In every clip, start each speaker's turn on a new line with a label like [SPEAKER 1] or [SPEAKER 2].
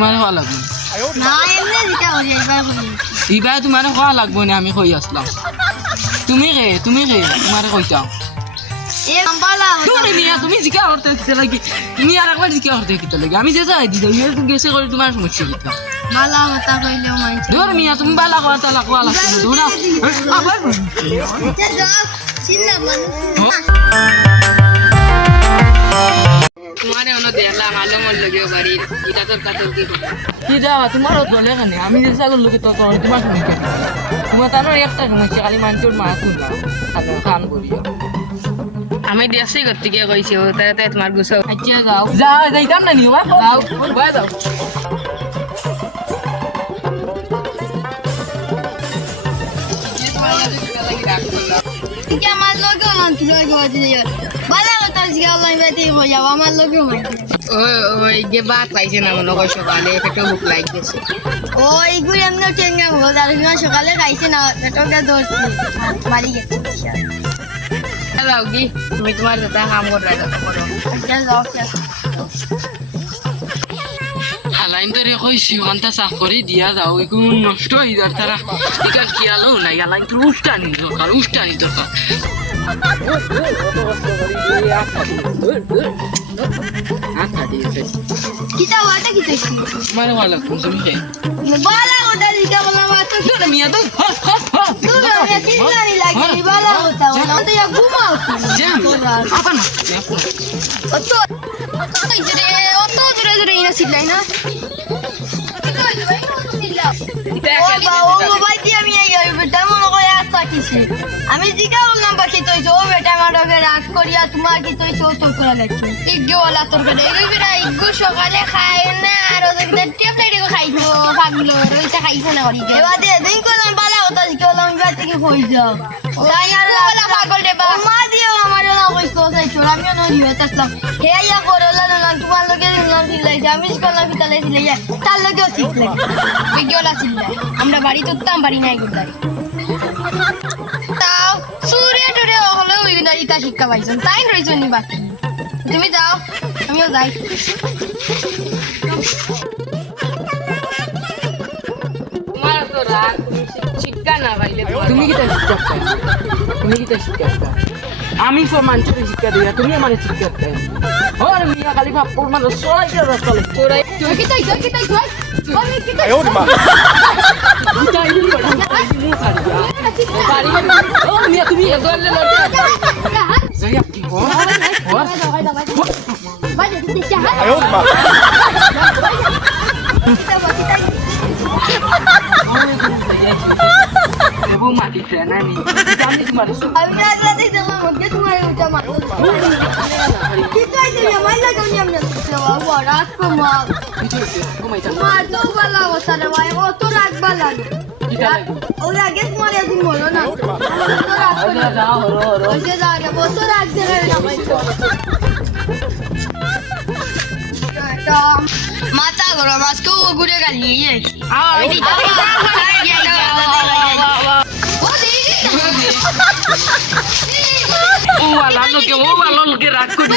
[SPEAKER 1] তোমার হওয়া লাগবে।
[SPEAKER 2] এবার
[SPEAKER 1] তোমাৰ খোৱা লাগব নে আমি কৈ আছলাম। তুমি কে তুমি কে তোমাৰ কৈছা তুমি মিয়া তুমি জিকা দিতে লাগি। তুমি আর একবার জিকা দিতে লাগি। আমি যে যাই ইয়ে গেছে করে তোমার সমস্যা ধর মিয়া তুমি বালা ধরা আবার
[SPEAKER 2] চিল্লা
[SPEAKER 1] তোমার অন্য দেখলাম আলো মল লাগে বাড়ি এটা তোর কাতর কি কি যাওয়া তোমার বলে কেন আমি যে ছাগল লোকে তো তোমার সমস্যা তোমার তার একটা সমস্যা খালি মানুষের মা তুললা খান করিয়া
[SPEAKER 3] আমি দেশে করতে গিয়ে কইছি ও তাই তাই তোমার গুছো।
[SPEAKER 1] আচ্ছা যাও। যাও যাইতাম না নিও যাও বয় যাও।
[SPEAKER 2] আমার লোকে বালা অনলাইন বাতে হই যাও আমার লোকে
[SPEAKER 3] ওই ওই যে ভাত পাইছে না মনে কর সকালে পেটে ভুক লাগতেছে
[SPEAKER 2] ও এইগুলো এমনি টেঙ্গা সকালে খাইছে না ধরছি বাড়ি গেছে
[SPEAKER 3] যাও কি তুমি তোমার যেটা কাম করবে করো
[SPEAKER 2] যাও
[SPEAKER 1] হালাইন তোরে কইছি সাফ করে দিয়া যাও নষ্ট হয়ে যার তারা এটার খেয়ালও নাই হালাইন তোর উষ্টানি দরকার উষ্টানি দরকার
[SPEAKER 2] অত জুড়ে জুড়ে ইনা না আমি এই বেটা মনে করে এক কাটিছি আমি জিজ্ঞা করলাম বাকি তুই ও বেটা আমার রাগ করিয়া তোমার কি তুই চৌ তো করে লাগছে ইগে ওলা তোর করে। এই বেটা ইগু সকালে খায় না আর ওদের ট্যাবলেট খাইছো পাগলো রইছে খাইছে না করি এবার দে দিন করলাম বালা কথা জিজ্ঞা করলাম এবার থেকে হই যাও। তাই আর ওলা পাগল রে বা মা দিও আমার না কইছো তাই ছোড় আমিও নই হইতে আসলাম হে ইয়া করলা না তোমার লগে দিলাম দিলাই আমি করলাম ফিতালে দিলাই তার লগেও শিখলে বিজ্ঞলা চিল্লাই আমরা বাড়ি তুলতাম বাড়ি নাই গুলাই ইতা শিক্ষা পাইছেন তাই রইছেন নি বাকি। তুমি যাও আমিও যাই।
[SPEAKER 3] শিক্ষা না পাইলে
[SPEAKER 1] তুমি কি শিক্ষা তুমি কি শিক্ষা আমি তো মানুষের শিক্ষা দিই তুমি আমার শিক্ষা দেয়। ওর মিয়া খালি ভাব ওর মানুষ সরাই রাস্তা
[SPEAKER 2] কি তাই কি তাই কি তাই কি তাই তুমি আমার লাগা নি আমি বাবা রাত কো মা
[SPEAKER 1] ঘুমাই যা
[SPEAKER 2] মার তো বালা ওসালে ভাই ও তো রাত বালা ও আগে তোমার একদিন বলো না ওইসে যাও রে ও তো রাত জেগে না মাথা গরম আজকে ও ঘুরে গেলি ইয়ে
[SPEAKER 1] ও আলা লোকে ও আলা লোকে রাগ করে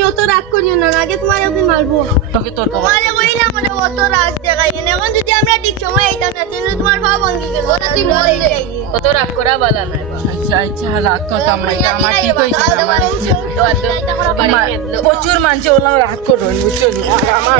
[SPEAKER 1] তুমি
[SPEAKER 2] অত রাগ করিও না আগে তোমার আমি মারবো।
[SPEAKER 1] তোকে তোর
[SPEAKER 2] তোমার না আমরা অত রাগ দেখাই এখন যদি আমরা ঠিক সময় আইতাম না তাহলে তোমার পা ভঙ্গি ওটা তুই বলে
[SPEAKER 3] অত রাগ করা বালা না।
[SPEAKER 1] আচ্ছা আচ্ছা প্রচুর মানছে ওলা রাগ করো বুঝছ? আমার